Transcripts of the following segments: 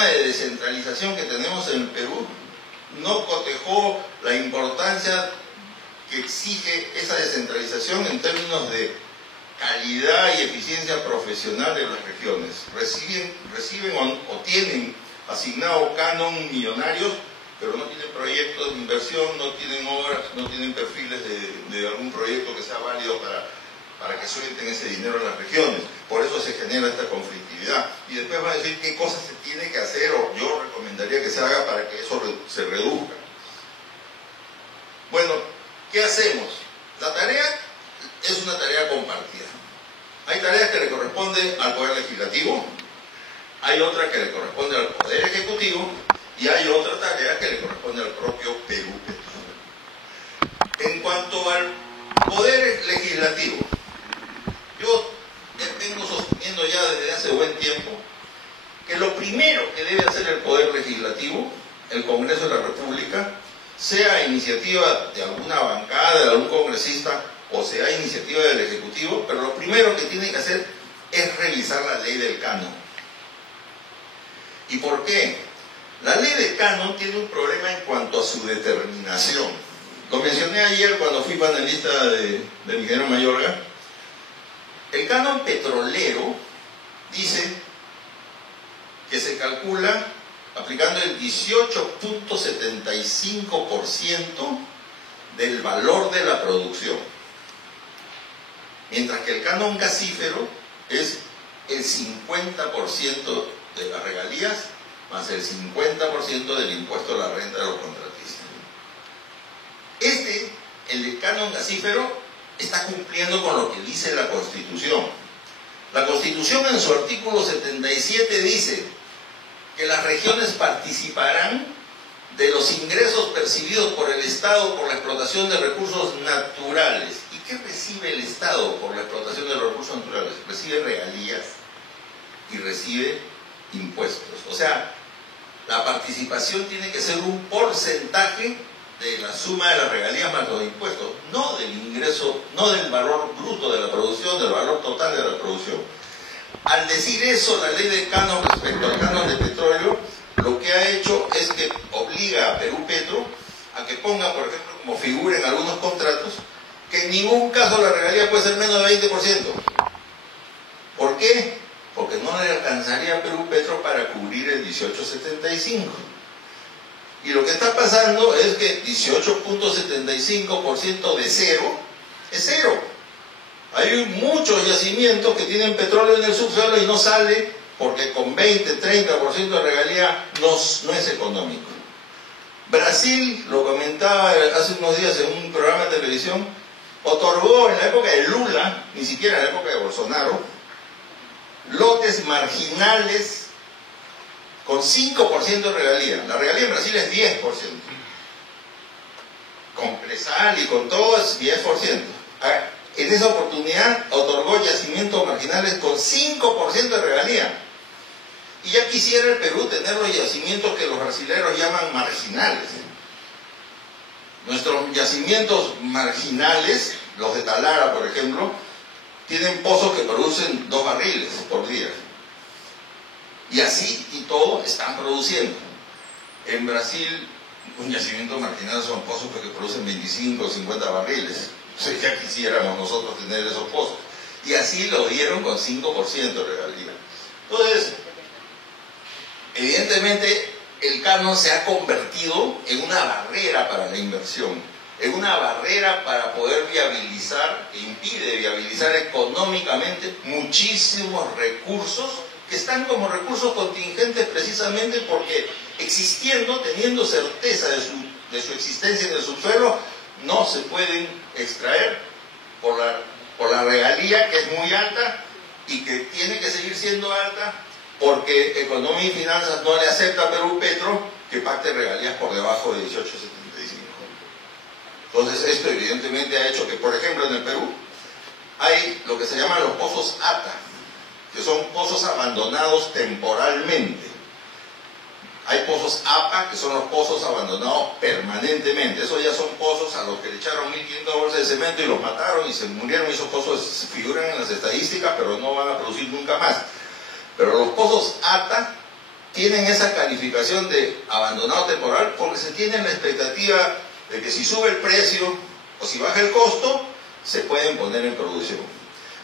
sistema de descentralización que tenemos en el Perú no cotejó la importancia que exige esa descentralización en términos de calidad y eficiencia profesional de las regiones. Reciben o tienen asignado canon millonarios, pero no tienen proyectos de inversión, no tienen obras, no tienen perfiles de algún proyecto que sea válido para que suelten ese dinero en las regiones. Por eso se genera esta conflictividad. Y después van a decir qué cosas se tiene que hacer, o yo recomendaría que se haga para que eso se reduzca. Bueno, ¿qué hacemos? La tarea es una tarea compartida. Hay tareas que le corresponden al Poder Legislativo, hay otras que le corresponden al Poder Ejecutivo, y hay otra tarea que le corresponde al propio Perú. En cuanto al Poder Legislativo, yo vengo sosteniendo ya desde hace buen tiempo que lo primero que debe hacer el Poder Legislativo, el Congreso de la República, sea iniciativa de alguna bancada, de algún congresista, o sea iniciativa del Ejecutivo, pero lo primero que tiene que hacer es revisar la ley del canon. ¿Y por qué? La ley del canon tiene un problema en cuanto a su determinación. Lo mencioné ayer cuando fui panelista del ingeniero Mayorga. El canon petrolero dice que se calcula aplicando el 18.75% del valor de la producción, mientras que el canon gasífero es el 50% de las regalías más el 50% del impuesto a la renta de los contratistas. El canon gasífero, está cumpliendo con lo que dice la Constitución. La Constitución en su artículo 77 dice que las regiones participarán de los ingresos percibidos por el Estado por la explotación de recursos naturales. ¿Y qué recibe el Estado por la explotación de los recursos naturales? Recibe regalías y recibe impuestos. O sea, la participación tiene que ser un porcentaje de la suma de las regalías más los impuestos, no del ingreso, no del valor bruto de la producción, del valor total de la producción. Al decir eso, la ley de canon respecto al canon de petróleo, lo que ha hecho es que obliga a Perú Petro a que ponga, por ejemplo, como figura en algunos contratos, que en ningún caso la regalía puede ser menos de 20%. ¿Por qué? Porque no le alcanzaría a Perú Petro para cubrir el 18.75. Y lo que está pasando es que 18.75% de cero es cero. Hay muchos yacimientos que tienen petróleo en el subsuelo y no sale porque con 20-30% de regalía no es económico. Brasil, lo comentaba hace unos días en un programa de televisión, otorgó en la época de Lula, ni siquiera en la época de Bolsonaro, lotes marginales con 5% de regalía. La regalía en Brasil es 10%. Con presal y con todo es 10%. En esa oportunidad otorgó yacimientos marginales con 5% de regalía. Y ya quisiera el Perú tener los yacimientos que los brasileños llaman marginales. Nuestros yacimientos marginales, los de Talara, por ejemplo, tienen pozos que producen 2 barriles por día. Y así y todo están produciendo. En Brasil, un yacimiento marginal son pozos que producen 25 o 50 barriles. O sea, ya quisiéramos nosotros tener esos pozos. Y así lo dieron con 5% de regalía. Entonces, evidentemente, el canon se ha convertido en una barrera para la inversión, en una barrera para poder viabilizar, que impide viabilizar económicamente muchísimos recursos que están como recursos contingentes precisamente porque existiendo, teniendo certeza de su existencia en el subsuelo, no se pueden extraer por la regalía, que es muy alta y que tiene que seguir siendo alta porque Economía y Finanzas no le acepta a Perú Petro que pacte regalías por debajo de 18.75. Entonces esto evidentemente ha hecho que, por ejemplo, en el Perú hay lo que se llaman los pozos ATA, que son pozos abandonados temporalmente. Hay pozos APA, que son los pozos abandonados permanentemente. Esos ya son pozos a los que le echaron 1.500 bolsas de cemento y los mataron y se murieron. Y esos pozos figuran en las estadísticas, pero no van a producir nunca más. Pero los pozos ATA tienen esa calificación de abandonado temporal porque se tiene la expectativa de que si sube el precio o si baja el costo, se pueden poner en producción.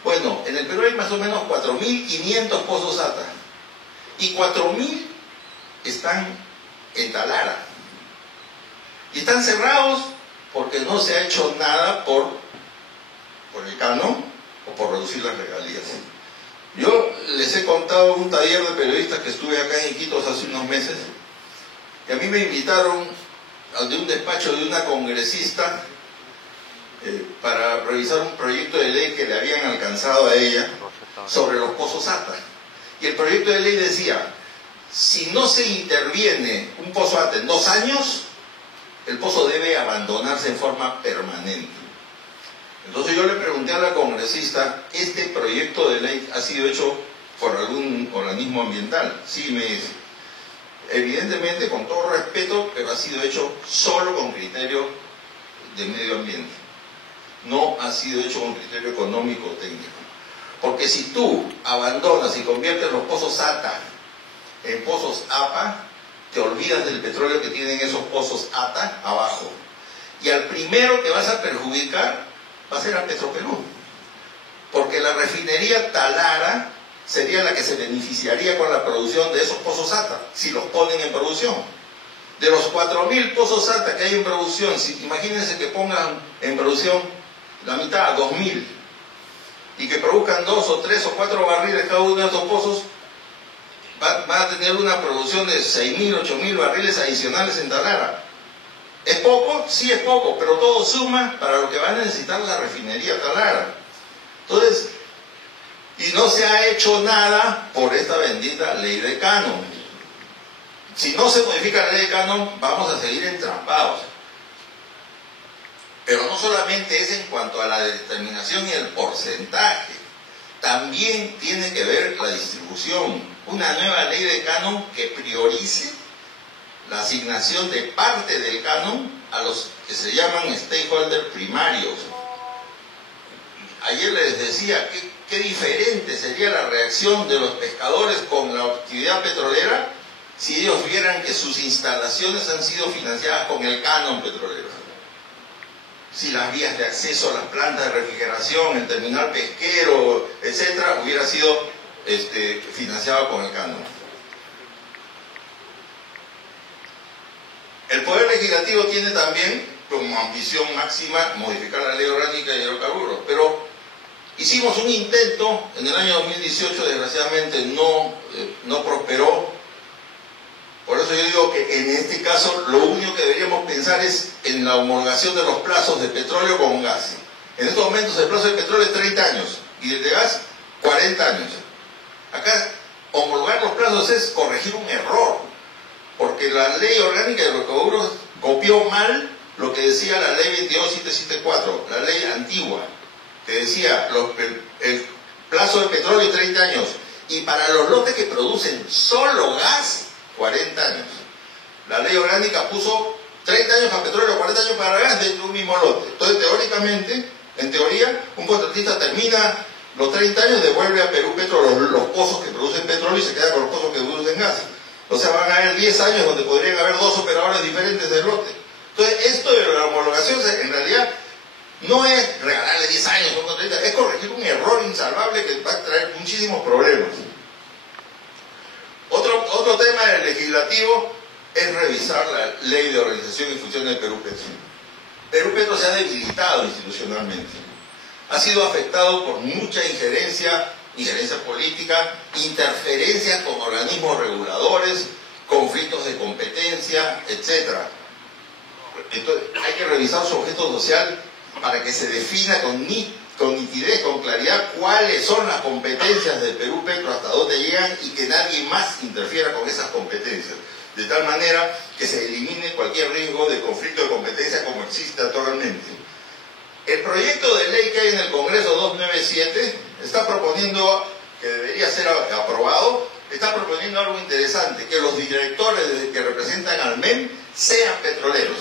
Bueno, en el Perú hay más o menos 4.500 pozos ATA y 4.000 están en Talara y están cerrados porque no se ha hecho nada por el canon o por reducir las regalías. Yo les he contado un taller de periodistas que estuve acá en Iquitos hace unos meses y a mí me invitaron de un despacho de una congresista para revisar un proyecto de ley que le habían alcanzado a ella sobre los pozos ATA. Y el proyecto de ley decía, si no se interviene un pozo ATA en 2 años, el pozo debe abandonarse en forma permanente. Entonces yo le pregunté a la congresista, ¿este proyecto de ley ha sido hecho por algún organismo ambiental? Sí, me dice. Evidentemente, con todo respeto, pero ha sido hecho solo con criterio de medio ambiente. No ha sido hecho con criterio económico o técnico. Porque si tú abandonas y conviertes los pozos ATA en pozos APA, te olvidas del petróleo que tienen esos pozos ATA abajo. Y al primero que vas a perjudicar va a ser a Petroperú. Porque la refinería Talara sería la que se beneficiaría con la producción de esos pozos ATA, si los ponen en producción. De los 4.000 pozos ATA que hay en producción, imagínense que pongan en producción la mitad, 2.000, y que produzcan 2 o 3 o 4 barriles cada uno de esos pozos, van a tener una producción de 6.000, 8.000 barriles adicionales en Talara. ¿Es poco? Sí es poco, pero todo suma para lo que va a necesitar la refinería Talara. Entonces, y no se ha hecho nada por esta bendita ley de canon. Si no se modifica la ley de canon, vamos a seguir entrampados. Pero no solamente es en cuanto a la determinación y el porcentaje, también tiene que ver la distribución. Una nueva ley de canon que priorice la asignación de parte del canon a los que se llaman stakeholders primarios. Ayer les decía qué diferente sería la reacción de los pescadores con la actividad petrolera si ellos vieran que sus instalaciones han sido financiadas con el canon petrolero. Si las vías de acceso a las plantas de refrigeración, el terminal pesquero, etcétera, hubiera sido financiado con el canon. El Poder Legislativo tiene también como ambición máxima modificar la ley orgánica de hidrocarburos, pero hicimos un intento en el año 2018, desgraciadamente no prosperó. Por eso yo digo que en este caso lo único que deberíamos pensar es en la homologación de los plazos de petróleo con gas. En estos momentos el plazo de petróleo es 30 años y el de gas 40 años. Acá homologar los plazos es corregir un error, porque la ley orgánica de hidrocarburos copió mal lo que decía la ley 22774, la ley antigua, que decía el plazo de petróleo 30 años y para los lotes que producen solo gas 40 años. La ley orgánica puso 30 años para petróleo, 40 años para gas dentro de un mismo lote. Entonces, teóricamente, en teoría, un contratista termina los 30 años, devuelve a Perú Petro los pozos que producen petróleo y se queda con los pozos que producen gas. O sea, van a haber 10 años donde podrían haber 2 operadores diferentes del lote. Entonces, esto de la homologación, en realidad, no es regalarle 10 años a un contratista, es corregir un error insalvable que va a traer muchísimos problemas. Otro tema del legislativo es revisar la ley de organización y función de Perú Petro. Perú Petro se ha debilitado institucionalmente. Ha sido afectado por mucha injerencia política, interferencias con organismos reguladores, conflictos de competencia, etc. Entonces, hay que revisar su objeto social para que se defina con nitidez, con claridad, cuáles son las competencias de Perú Petro, hasta dónde llegan y que nadie más interfiera con esas competencias. De tal manera que se elimine cualquier riesgo de conflicto de competencia como existe actualmente. El proyecto de ley que hay en el Congreso 297 está proponiendo, que debería ser aprobado, está proponiendo algo interesante, que los directores que representan al MEM sean petroleros.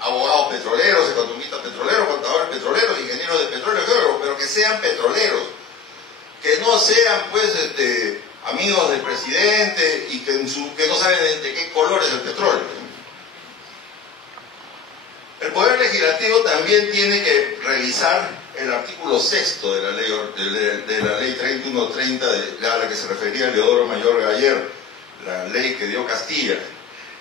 Abogados petroleros, economistas petroleros, contadores petroleros, ingenieros de petróleo, pero que sean petroleros, que no sean pues amigos del presidente y que no saben de qué color es el petróleo. El Poder Legislativo también tiene que revisar el artículo 6º de la ley 3130, a la que se refería Leodoro Mayor Galler, la ley que dio Castilla.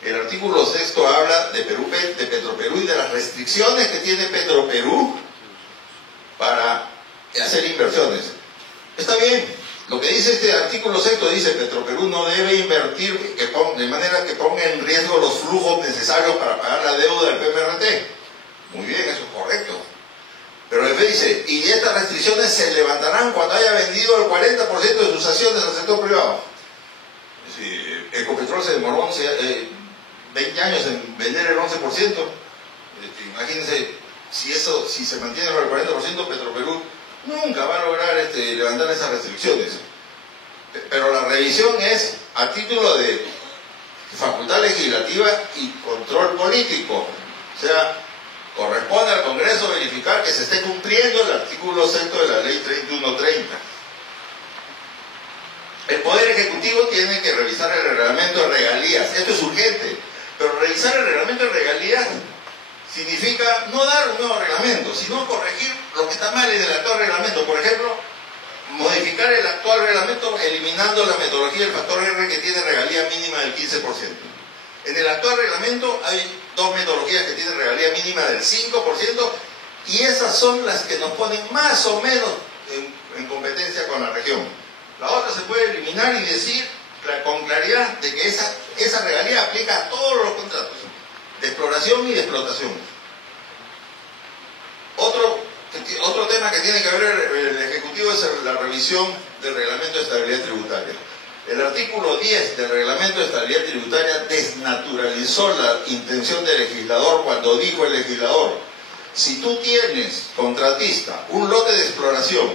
El artículo 6º habla de Petroperú y de las restricciones que tiene Petroperú para hacer inversiones. Está bien, lo que dice este artículo 6º dice: Petroperú no debe invertir de manera que ponga en riesgo los flujos necesarios para pagar la deuda del PMRT. Muy bien, eso es correcto. Pero después dice: y estas restricciones se levantarán cuando haya vendido el 40% de sus acciones al sector privado. Ecopetrol se demoró 20 años en vender el 11%. Imagínense, si se mantiene el 40%, Petroperú nunca va a lograr levantar esas restricciones. Pero la revisión es a título de facultad legislativa y control político. O sea, corresponde al Congreso verificar que se esté cumpliendo el artículo 6 de la ley 3130. El Poder Ejecutivo tiene que revisar el reglamento de regalías. Esto es urgente, pero revisar el reglamento de regalías significa no dar un nuevo reglamento, sino corregir lo que está mal en el actual reglamento. Por ejemplo, modificar el actual reglamento eliminando la metodología del factor R, que tiene regalía mínima del 15%. En el actual reglamento hay dos metodologías que tienen regalía mínima del 5%, y esas son las que nos ponen más o menos en competencia con la región. La otra se puede eliminar y decir con claridad de que esa regalía aplica a todos los contratos de exploración y de explotación. Otro tema que tiene que ver el Ejecutivo es la revisión del Reglamento de Estabilidad Tributaria. El artículo 10 del Reglamento de Estabilidad Tributaria desnaturalizó la intención del legislador cuando dijo el legislador: si tú tienes, contratista, un lote de exploración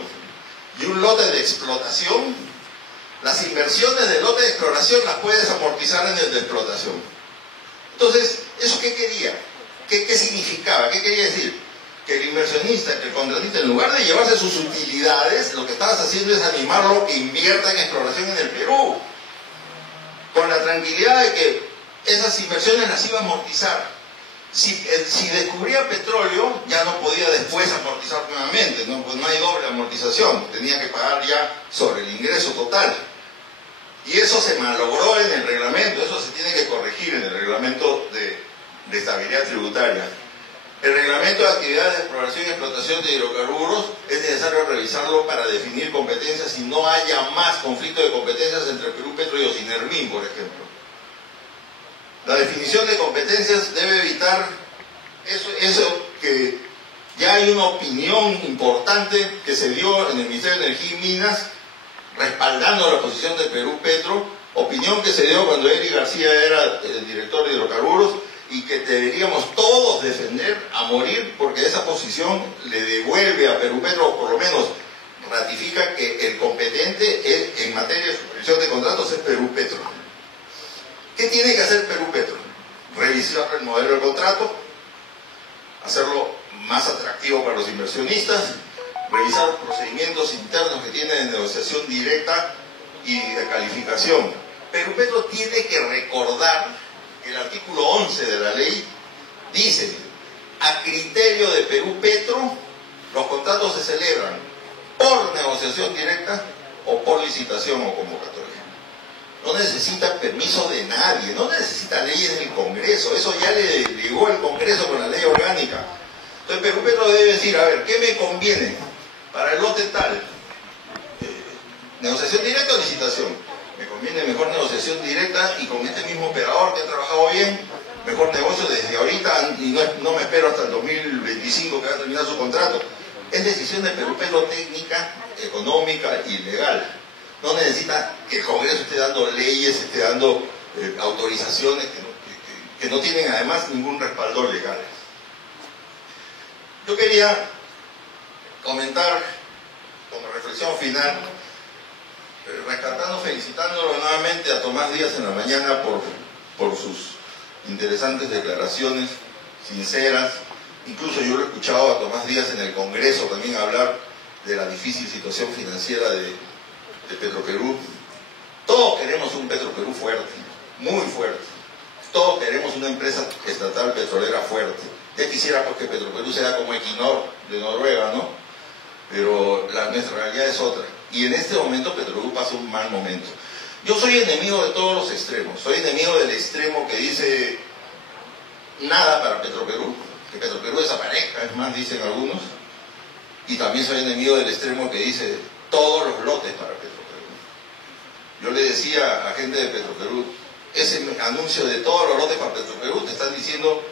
y un lote de explotación, las inversiones del lote de exploración las puedes amortizar en el de explotación. Entonces, ¿eso qué quería? ¿Qué significaba? ¿Qué quería decir? Que el inversionista, que el contratista, en lugar de llevarse sus utilidades, lo que estabas haciendo es animarlo que invierta en exploración en el Perú, con la tranquilidad de que esas inversiones las iba a amortizar. Si descubría petróleo, ya no podía después amortizar nuevamente, ¿no? Pues no hay doble amortización, tenía que pagar ya sobre el ingreso total. Y eso se malogró en el reglamento, eso se tiene que corregir en el reglamento de estabilidad tributaria. El reglamento de actividades de exploración y explotación de hidrocarburos es necesario revisarlo para definir competencias y no haya más conflicto de competencias entre Perú Petro y Ocinermin, por ejemplo. La definición de competencias debe evitar eso que ya hay una opinión importante que se dio en el Ministerio de Energía y Minas respaldando la posición de Perú Petro, opinión que se dio cuando Eric García era el director de hidrocarburos, y que deberíamos todos defender a morir, porque esa posición le devuelve a Perú Petro, o por lo menos ratifica que el competente en materia de suscripción de contratos es Perú Petro. ¿Qué tiene que hacer Perú Petro? Revisar el modelo del contrato, hacerlo más atractivo para los inversionistas, revisar los procedimientos internos que tiene de negociación directa y de calificación. Perú Petro tiene que recordar que el artículo 11 de la ley dice: a criterio de Perú Petro, los contratos se celebran por negociación directa o por licitación o convocatoria. No necesita permiso de nadie, no necesita leyes del Congreso, eso ya le llegó el Congreso con la ley orgánica. Entonces Perú Petro debe decir: a ver, ¿qué me conviene para el lote tal? ¿Negociación directa o licitación? Me conviene mejor negociación directa, y con este mismo operador que ha trabajado bien, mejor negocio desde ahorita, y no me espero hasta el 2025 que va a terminar su contrato. Es decisión de Perú Petro técnica, económica y legal. No necesita que el Congreso esté dando leyes, esté dando autorizaciones que no tienen además ningún respaldo legal. Yo quería comentar como reflexión final, rescatando, felicitándolo nuevamente a Tomás Díaz en la mañana por sus interesantes declaraciones, sinceras. Incluso yo lo he escuchado a Tomás Díaz en el Congreso también hablar de la difícil situación financiera de Petroperú. Todos queremos un Petroperú fuerte, muy fuerte. Todos queremos una empresa estatal petrolera fuerte. Ya quisiera pues, que Petroperú sea como Equinor de Noruega, ¿no? Pero nuestra realidad es otra. Y en este momento Petroperú pasa un mal momento. Yo soy enemigo de todos los extremos. Soy enemigo del extremo que dice nada para Petroperú, que Petroperú desaparezca, es más, dicen algunos. Y también soy enemigo del extremo que dice todos los lotes para Petroperú. Yo le decía a gente de Petroperú, ese anuncio de todos los lotes para Petroperú, te están diciendo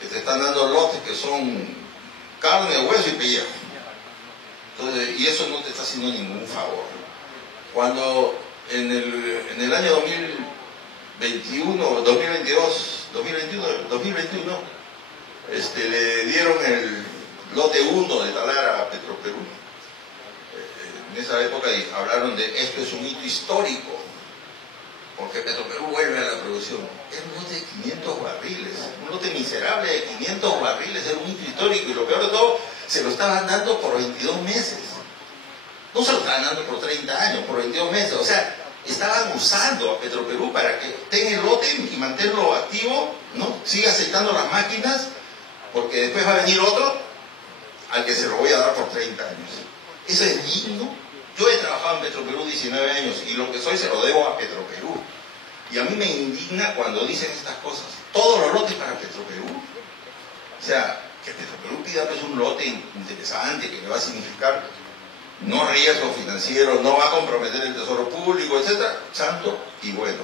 que te están dando lotes que son carne, hueso y pellejo. Entonces, y eso no te está haciendo ningún favor. Cuando en el año 2021, 2021, le dieron el lote 1 de Talara a Petroperú. En esa época hablaron de esto es un hito histórico, porque Petroperú vuelve a la producción. Era un lote de 500 barriles, un lote miserable de 500 barriles, era un hito histórico, y lo peor de todo, se lo estaban dando por 22 meses. No se lo estaban dando por 30 años, por 22 meses. O sea, estaban usando a Petroperú para que tenga el lote y mantenerlo activo, ¿no? Siga aceptando las máquinas, porque después va a venir otro al que se lo voy a dar por 30 años. Eso es digno. Yo he trabajado en Petroperú 19 años y lo que soy se lo debo a Petroperú. Y a mí me indigna cuando dicen estas cosas. Todos los lotes para Petroperú. O sea, que Petroperú pida pues un lote interesante que le va a significar no riesgo financiero, no va a comprometer el tesoro público, etcétera, santo y bueno.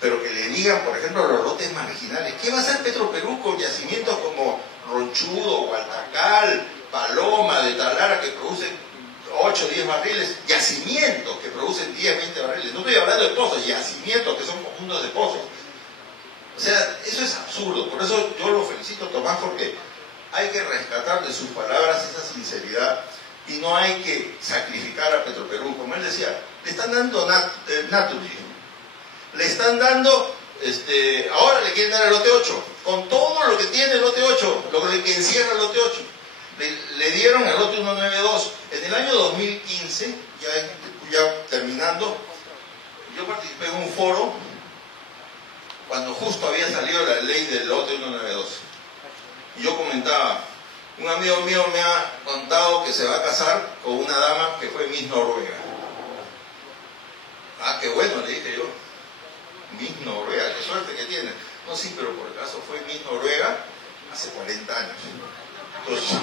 Pero que le digan, por ejemplo, los lotes marginales, ¿qué va a hacer Petroperú con yacimientos como Ronchudo, Gualtacal, Paloma, de Talara, que producen 8 o 10 barriles, yacimientos que producen 10, 20 barriles? No estoy hablando de pozos, yacimientos que son conjuntos de pozos. O sea, eso es absurdo. Por eso yo lo felicito a Tomás, porque hay que rescatar de sus palabras esa sinceridad y no hay que sacrificar a Petroperú. Como él decía, le están dando Naturgy, le están dando, ahora le quieren dar el lote 8, con todo lo que tiene el lote 8, lo que encierra el lote 8. Le dieron el lote 192. En el año 2015, ya terminando, yo participé en un foro cuando justo había salido la ley del lote 192. Y yo comentaba, un amigo mío me ha contado que se va a casar con una dama que fue Miss Noruega. Ah, qué bueno, le dije yo. Miss Noruega, qué suerte que tiene. No, sí, pero por acaso fue Miss Noruega hace 40 años. Entonces,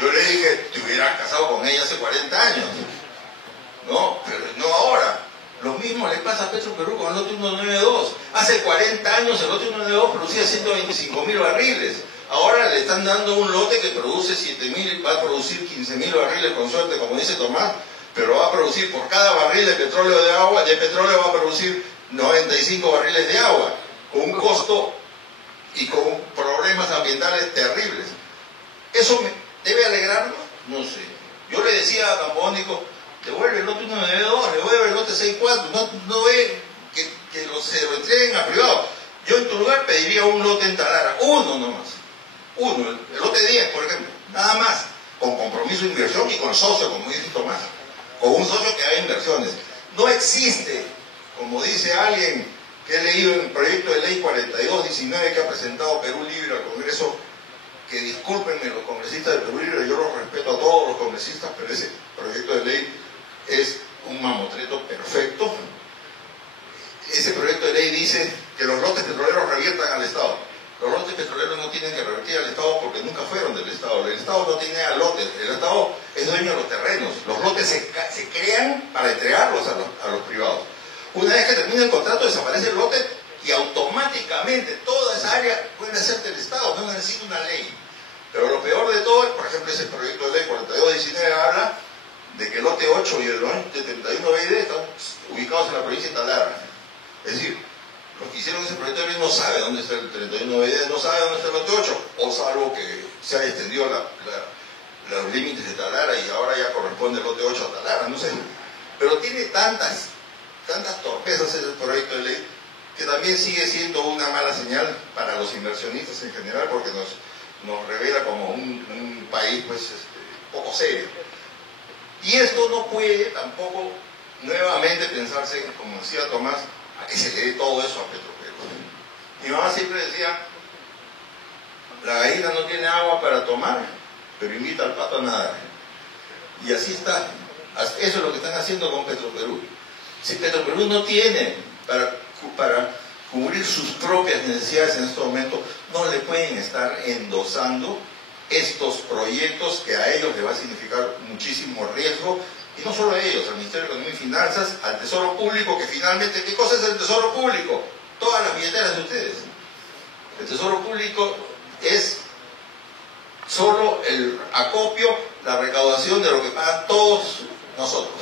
yo le dije, te hubieras casado con ella hace 40 años. No, pero no ahora. Lo mismo le pasa a Petroperú con el lote 192. Hace 40 años el lote 192 producía 125.000 barriles. Ahora le están dando un lote que produce 7.000, va a producir 15.000 barriles con suerte, como dice Tomás, pero va a producir por cada barril de petróleo va a producir 95 barriles de agua, con un costo y con problemas ambientales terribles. ¿Eso debe alegrarnos? No sé. Yo le decía a Campodónico, devuelve el lote 192, devuelve el lote 64, no ve que se lo entreguen a privado. Yo en tu lugar pediría un lote en Talara, uno nomás. Uno, el lote 10, por ejemplo, nada más, con compromiso de inversión y con socio, como dice Tomás, con un socio que haga inversiones. No existe, como dice alguien que he leído en el proyecto de ley 4219 que ha presentado Perú Libre al Congreso, que discúlpenme los congresistas de Perú Libre, yo los respeto a todos los congresistas, pero ese proyecto de ley es un mamotreto perfecto. Ese proyecto de ley dice que los lotes petroleros reviertan al Estado. Los lotes petroleros no tienen que revertir al Estado porque nunca fueron del Estado. El Estado no tiene lotes, el Estado es dueño de los terrenos. Los lotes se crean para entregarlos a los privados. Una vez que termina el contrato, desaparece el lote y automáticamente toda esa área puede ser del Estado, no necesita una ley. Pero lo peor de todo, por ejemplo, ese proyecto de ley 4219 habla de que el lote 8 y el lote 31BD están ubicados en la provincia de Talara. Es decir, los que hicieron ese proyecto de ley no saben dónde está el 31BD, no saben dónde está el lote 8, o salvo que se haya extendido los límites de Talara y ahora ya corresponde el lote 8 a Talara, no sé. Pero tiene tantas torpezas ese proyecto de ley que también sigue siendo una mala señal para los inversionistas en general, porque nos revela como un país pues poco serio. Y esto no puede tampoco nuevamente pensarse, como decía Tomás, a que se le dé todo eso a Petroperú. Mi mamá siempre decía, la gallina no tiene agua para tomar, pero invita al pato a nadar. Y así está. Eso es lo que están haciendo con Petroperú. Si Petroperú no tiene para cubrir sus propias necesidades en este momento, no le pueden estar endosando estos proyectos que a ellos les va a significar muchísimo riesgo, y no solo a ellos, al Ministerio de Economía y Finanzas, al Tesoro Público, que finalmente, ¿qué cosa es el Tesoro Público? Todas las billeteras de ustedes. El Tesoro Público es solo el acopio, la recaudación de lo que pagan todos nosotros.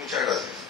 Muchas gracias.